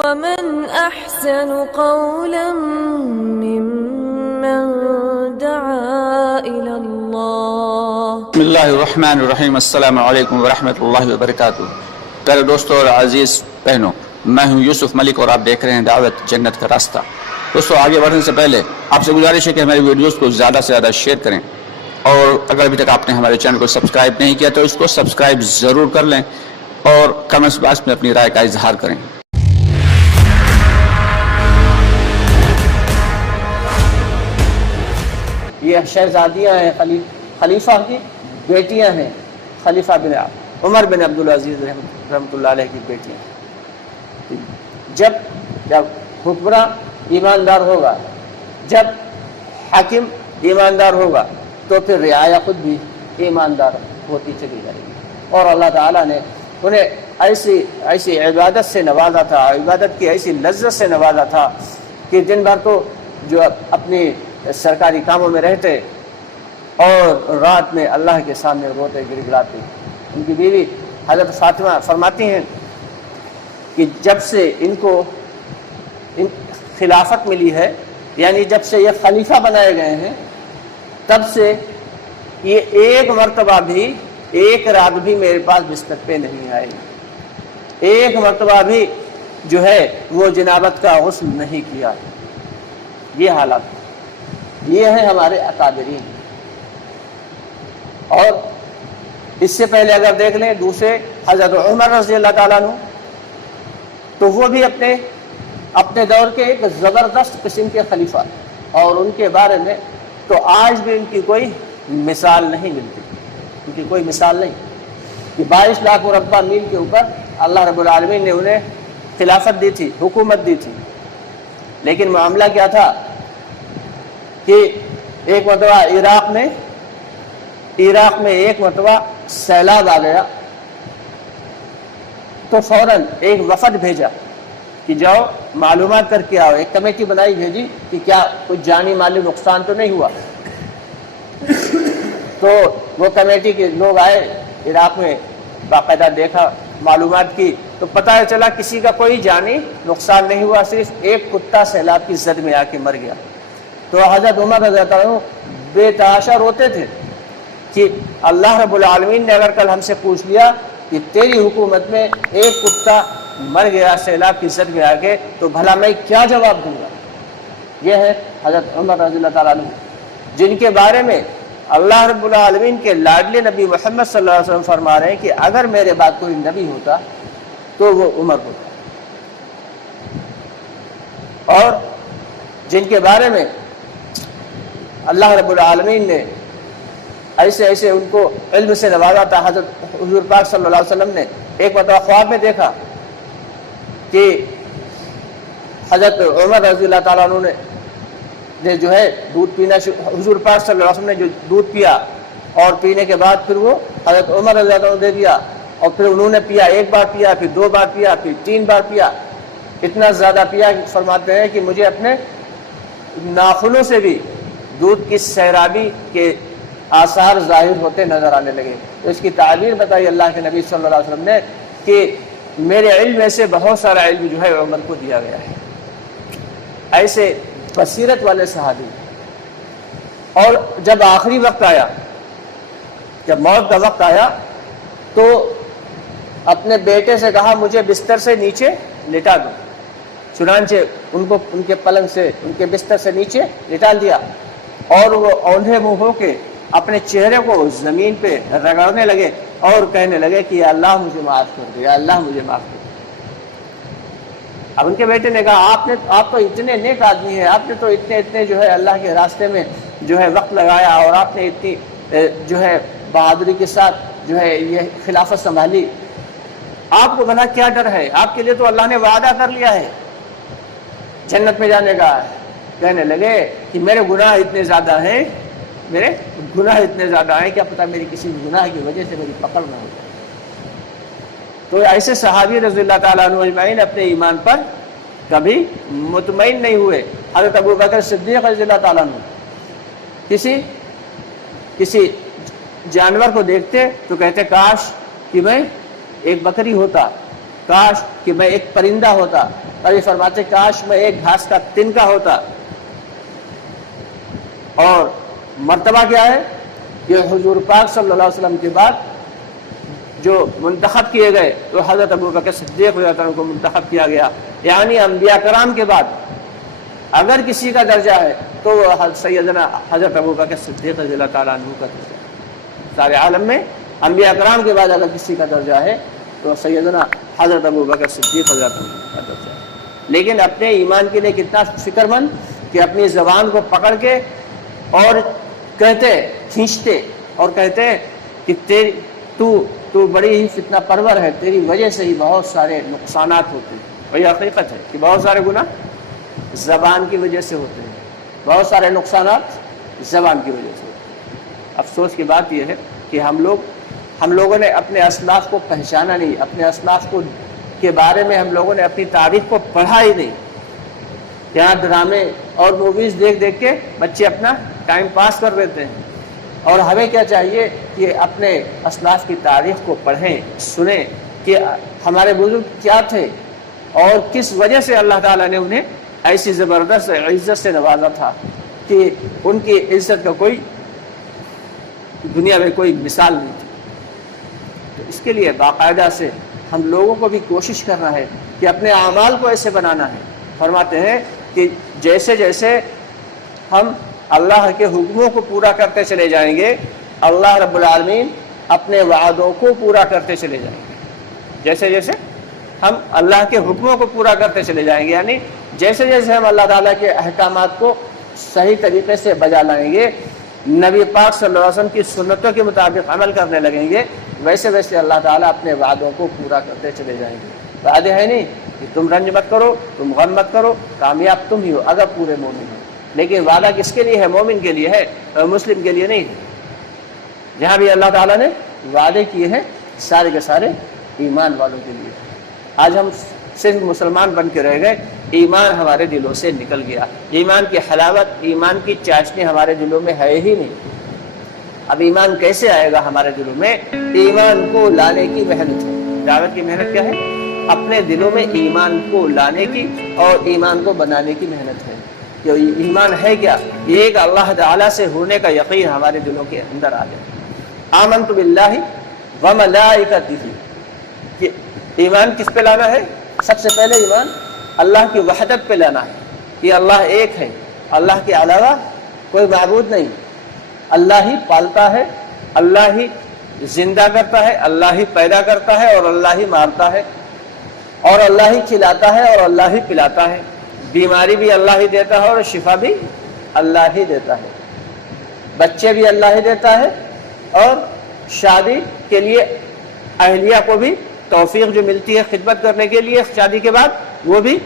ومن أحسن قولا ممن دعا إلى الله. بسم اللہ الرحمن الرحیم. السلام علیکم ورحمۃ اللہ وبرکاتہ. پیارے دوستوں اور عزیز بہنوں، میں ہوں یوسف ملک اور آپ دیکھ رہے ہیں دعوت جنت کا راستہ. دوستوں، آگے بڑھنے سے پہلے آپ سے گزارش ہے کہ ہماری ویڈیوز کو زیادہ سے زیادہ شیئر کریں، اور اگر ابھی تک آپ نے ہمارے چینل کو سبسکرائب نہیں کیا تو اس کو سبسکرائب ضرور کر لیں اور کمنٹس باکس میں اپنی رائے کا اظہار کریں. یہ شہزادیاں ہیں، خلیفہ کی بیٹیاں ہیں، خلیفہ بن عمر بن عبدالعزیز رحمۃ اللہ علیہ کی بیٹیاں. جب حکمراں ایماندار ہوگا، جب حاکم ایماندار ہوگا تو پھر رعایا خود بھی ایماندار ہوتی چلی جائے گی. اور اللہ تعالیٰ نے انہیں ایسی عبادت سے نوازا تھا، عبادت کی ایسی لذت سے نوازا تھا کہ دن بھر تو جو اپنی سرکاری کاموں میں رہتے اور رات میں اللہ کے سامنے روتے گڑگڑاتے. ان کی بیوی حضرت فاطمہ فرماتی ہیں کہ جب سے ان کو خلافت ملی ہے، یعنی جب سے یہ خلیفہ بنائے گئے ہیں، تب سے یہ ایک مرتبہ بھی، ایک رات بھی میرے پاس بستر پہ نہیں آئی، ایک مرتبہ بھی جو ہے وہ جنابت کا غسل نہیں کیا. یہ حالات، یہ ہیں ہمارے اکابرین. اور اس سے پہلے اگر دیکھ لیں دوسرے حضرت عمر رضی اللہ تعالیٰ عنہ، تو وہ بھی اپنے دور کے ایک زبردست قسم کے خلیفہ، اور ان کے بارے میں تو آج بھی ان کی کوئی مثال نہیں ملتی، ان کی کوئی مثال نہیں. کہ 22 لاکھ مربع میل کے اوپر اللہ رب العالمین نے انہیں خلافت دی تھی، حکومت دی تھی. لیکن معاملہ کیا تھا کہ ایک مرتبہ عراق میں ایک مرتبہ سیلاب آ گیا، تو فوراً ایک وفد بھیجا کہ جاؤ معلومات کر کے آؤ. ایک کمیٹی بنائی، بھیجی کہ کیا کچھ جانی مالی نقصان تو نہیں ہوا. تو وہ کمیٹی کے لوگ آئے عراق میں، باقاعدہ دیکھا، معلومات کی، تو پتہ چلا کسی کا کوئی جانی نقصان نہیں ہوا، صرف ایک کتا سیلاب کی زد میں آ کے مر گیا. تو حضرت عمر رضی اللہ عنہ بے تحاشا روتے تھے کہ اللہ رب العالمین نے اگر کل ہم سے پوچھ لیا کہ تیری حکومت میں ایک کتا مر گیا سیلاب کی زد میں آ کے، تو بھلا میں کیا جواب دوں گا. یہ ہے حضرت عمر رضی اللہ تعالیٰ عنہ، جن کے بارے میں اللہ رب العالمین کے لاڈلے نبی محمد صلی اللہ علیہ وسلم فرما رہے ہیں کہ اگر میرے بعد کوئی نبی ہوتا تو وہ عمر ہوتا. اور جن کے بارے میں اللہ رب العالمین نے ایسے ان کو علم سے نوازا تھا. حضرت حضور پاک صلی اللہ علیہ وسلم نے ایک مرتبہ خواب میں دیکھا کہ حضرت عمر رضی اللہ تعالیٰ عنہ نے جو ہے دودھ پینا، حضور پاک صلی اللہ علیہ وسلم نے جو دودھ پیا، اور پینے کے بعد پھر وہ حضرت عمر رضی اللہ عنہ دے دیا، اور پھر انہوں نے پیا، ایک بار پیا، پھر 2 بار پیا، پھر 3 بار پیا. اتنا زیادہ پیا کہ فرماتے ہیں کہ مجھے اپنے ناخنوں سے بھی دودھ کی سیرابی کے آثار ظاہر ہوتے نظر آنے لگے. تو اس کی تعبیر بتائی اللہ کے نبی صلی اللہ علیہ وسلم نے کہ میرے علم میں سے بہت سارا علم جو ہے عمر کو دیا گیا ہے. ایسے بصیرت والے صحابی. اور جب آخری وقت آیا، جب موت کا وقت آیا، تو اپنے بیٹے سے کہا مجھے بستر سے نیچے لٹا دو. چنانچہ ان کے پلنگ سے، ان کے بستر سے نیچے لٹا دیا، اور وہ اوندھے منہ ہو کے اپنے چہرے کو زمین پہ رگڑنے لگے اور کہنے لگے کہ یا اللہ مجھے معاف کر دے، یا اللہ مجھے معاف کر دے. اب ان کے بیٹے نے کہا آپ تو اتنے نیک آدمی ہیں، آپ نے تو اتنے جو ہے اللہ کے راستے میں جو ہے وقت لگایا، اور آپ نے اتنی جو ہے بہادری کے ساتھ جو ہے یہ خلافت سنبھالی، آپ کو بنا کیا ڈر ہے؟ آپ کے لیے تو اللہ نے وعدہ کر لیا ہے جنت میں جانے کا. کہنے لگے کہ میرے گناہ اتنے زیادہ ہیں، کیا پتہ میری کسی گناہ کی وجہ سے میری پکڑ نہ ہو جائے. تو ایسے صحابی رضی اللہ تعالیٰ عنہ اجمعین اپنے ایمان پر کبھی مطمئن نہیں ہوئے. حضرت ابو بکر صدیق رضی اللہ تعالیٰ عنہ کسی جانور کو دیکھتے تو کہتے کاش کہ میں ایک بکری ہوتا، کاش کہ میں ایک پرندہ ہوتا، اور یہ فرماتے کاش میں ایک گھاس کا تنکا ہوتا۔ اور مرتبہ کیا ہے کہ حضور پاک صلی اللہ علیہ وسلم کے بعد جو منتخب کیے گئے تو حضرت ابوبکر صدیق رضی اللہ عنہ کو منتخب کیا گیا، یعنی انبیاء کرام کے بعد اگر کسی کا درجہ ہے تو وہ سیدنا حضرت ابوبکر صدیق رضی اللہ تعالیٰ عنہ کا درجہ ہے۔ سارے عالم میں انبیاء کرام کے بعد اگر کسی کا درجہ ہے تو سیدنا حضرت ابوبکر صدیق رضی اللہ عنہ کا درجہ ہے۔ لیکن اپنے ایمان کے لیے کتنا فکر مند کہ اپنی زبان کو پکڑ کے اور کہتے کھینچتے اور کہتے کہ تو بڑی ہی فتنہ پرور ہے، تیری وجہ سے ہی بہت سارے نقصانات ہوتے ہیں۔ وہی حقیقت ہے کہ بہت سارے گناہ زبان کی وجہ سے ہوتے ہیں، بہت سارے نقصانات زبان کی وجہ سے ہوتے ہیں۔ افسوس کی بات یہ ہے کہ ہم لوگوں نے اپنے اسلاف کو پہچانا نہیں، اپنے اسلاف کو کے بارے میں ہم لوگوں نے اپنی تاریخ کو پڑھا ہی نہیں۔ یہاں ڈرامے اور موویز دیکھ کے بچے اپنا ٹائم پاس کر دیتے ہیں، اور ہمیں کیا چاہیے کہ اپنے اسلاف کی تاریخ کو پڑھیں، سنیں کہ ہمارے بزرگ کیا تھے اور کس وجہ سے اللہ تعالیٰ نے انہیں ایسی زبردست عزت سے نوازا تھا کہ ان کی عزت کا کوئی دنیا میں کوئی مثال نہیں تھی۔ تو اس کے لیے باقاعدہ سے ہم لوگوں کو بھی کوشش کرنا ہے کہ اپنے اعمال کو ایسے بنانا ہے۔ فرماتے ہیں کہ جیسے جیسے ہم اللہ کے حکموں کو پورا کرتے چلے جائیں گے، اللہ رب العالمین اپنے وعدوں کو پورا کرتے چلے جائیں گے۔ جیسے جیسے ہم اللہ کے حکموں کو پورا کرتے چلے جائیں گے، یعنی جیسے جیسے ہم اللہ تعالیٰ کے احکامات کو صحیح طریقے سے بجا لائیں گے، نبی پاک صلی اللہ علیہ وسلم کی سنتوں کے مطابق عمل کرنے لگیں گے، ویسے ویسے اللہ تعالیٰ اپنے وعدوں کو پورا کرتے چلے جائیں گے۔ وعدے ہیں نہیں کہ تم رنج مت کرو، تم غم مت کرو، کامیاب تم ہی ہو اگر پورے مومن ہو، لیکن وعدہ کس کے لیے ہے؟ مومن کے لیے ہے، مسلم کے لیے نہیں ہے۔ جہاں بھی اللہ تعالیٰ نے وعدے کیے ہیں سارے کے سارے ایمان والوں کے لیے۔ آج ہم صرف مسلمان بن کے رہ گئے، ایمان ہمارے دلوں سے نکل گیا، ایمان کی حلاوت، ایمان کی چاشنی ہمارے دلوں میں ہے ہی نہیں۔ اب ایمان کیسے آئے گا ہمارے دلوں میں؟ ایمان کو لانے کی محنت ہے۔ دعوت کی محنت کیا ہے؟ اپنے دلوں میں ایمان کو لانے کی اور ایمان کو بنانے کی محنت ہے۔ کہ ایمان ہے کیا؟ یہ ایک اللہ تعالیٰ سے ہونے کا یقین ہمارے دلوں کے اندر آ جائے۔ آمنت باللہ وملائکتہ، کہ ایمان کس پہ لانا ہے؟ سب سے پہلے ایمان اللہ کی وحدت پہ لانا ہے کہ اللہ ایک ہے، اللہ کے علاوہ کوئی معبود نہیں، اللہ ہی پالتا ہے، اللہ ہی زندہ کرتا ہے، اللہ ہی پیدا کرتا ہے اور اللہ ہی مارتا ہے، اور اللہ ہی کھلاتا ہے اور اللہ ہی پلاتا ہے، بیماری بھی اللہ ہی دیتا ہے اور شفا بھی اللہ ہی دیتا ہے، بچے بھی اللہ ہی دیتا ہے، اور شادی کے لیے اہلیہ کو بھی توفیق جو ملتی ہے خدمت کرنے کے لیے شادی کے بعد وہ بھی